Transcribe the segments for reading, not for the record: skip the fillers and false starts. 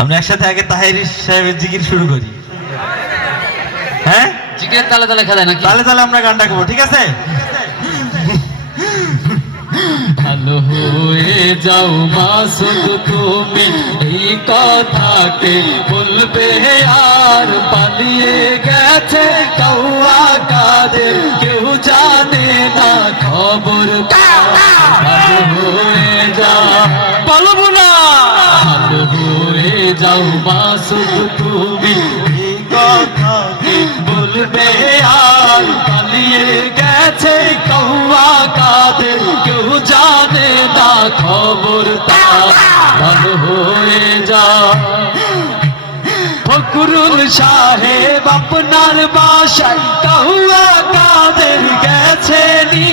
আমরা একসাথে আগে তাহের সাহেবের জিকির শুরু করি। হ্যাঁ, জিকিরের তালে তালে খেলায় নাকি? তালে তালে আমরা গানটা করবো, ঠিক আছে? ভালো হয়ে যাও মাসুদ তুমি, এই কথাকে বলবে আর পালিয়ে গেছে কৌয়া কাদের, কেউ জানে না খবর। ভালো হয়ে যাও, বলবো না, ভালো হয়ে যাও মাসুদ তুমি, এই কথাকে বলবে আর পালিয়ে গেছে কৌয়া কাদের, কেউ জানে না খবর। তার ভালো হয়ে যা। ফকরুল সাহেব আপনার বাসায় কৌয়া কাদের গেছেনি,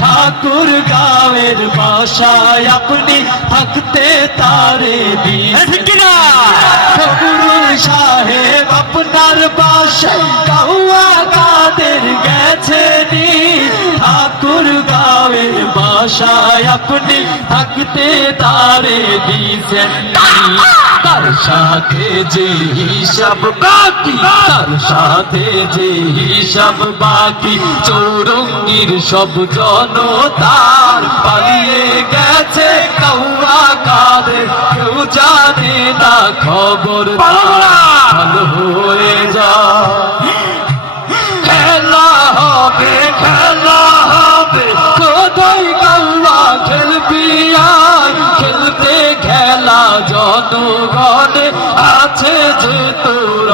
ঠাকুর গাঁয়ের বাসায় আপনি থাকতে তারে দিয়েছেন। ফকরুল সাহেব আপনার বাসায় কৌয়া কাদের গেছেনি, ঠাকুর গাঁয়ের বাসায় আপনি থাকতে তারে দিয়েছেন। তার সাথে যে হিসাব বাকি, তার সাথে যে হিসাব বাকি, চৌরঙ্গীর সব জনতার পালিয়ে গেছে কৌয়া কাদের, কেউ জানে না খবর। ভালো হয়ে যা। খেলা হবে, খেলা হবে, কোথায় কৌয়া খেলবি আয়, খেলতে খেলা জনগণে আছে যে তোর।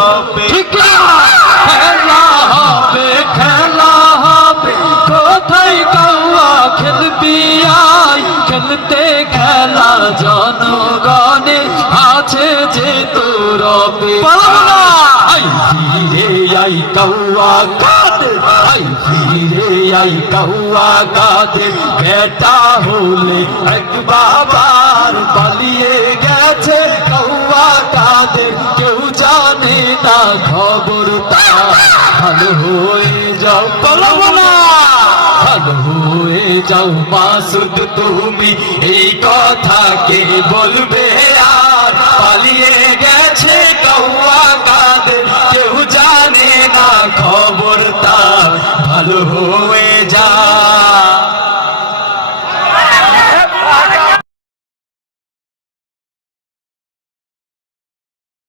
খেলা হবে, খেলা হবে, কোথায় কৌয়া খেলবি আয়, খেলতে খেলা জনগণে আছে যে তোর। আই ফিরে আই কৌয়া কাদের, আই ফিরে আই কৌয়া কাদের, বেটা হলে এক বাবার পালিয়ে গেছে কৌয়া কাদের, কেউ জানে না খবর। তার ভালো হয়ে যাও, বলবো না, ভালো হয়ে যাও মাসুদ তুমি, এই কথাকে বলবে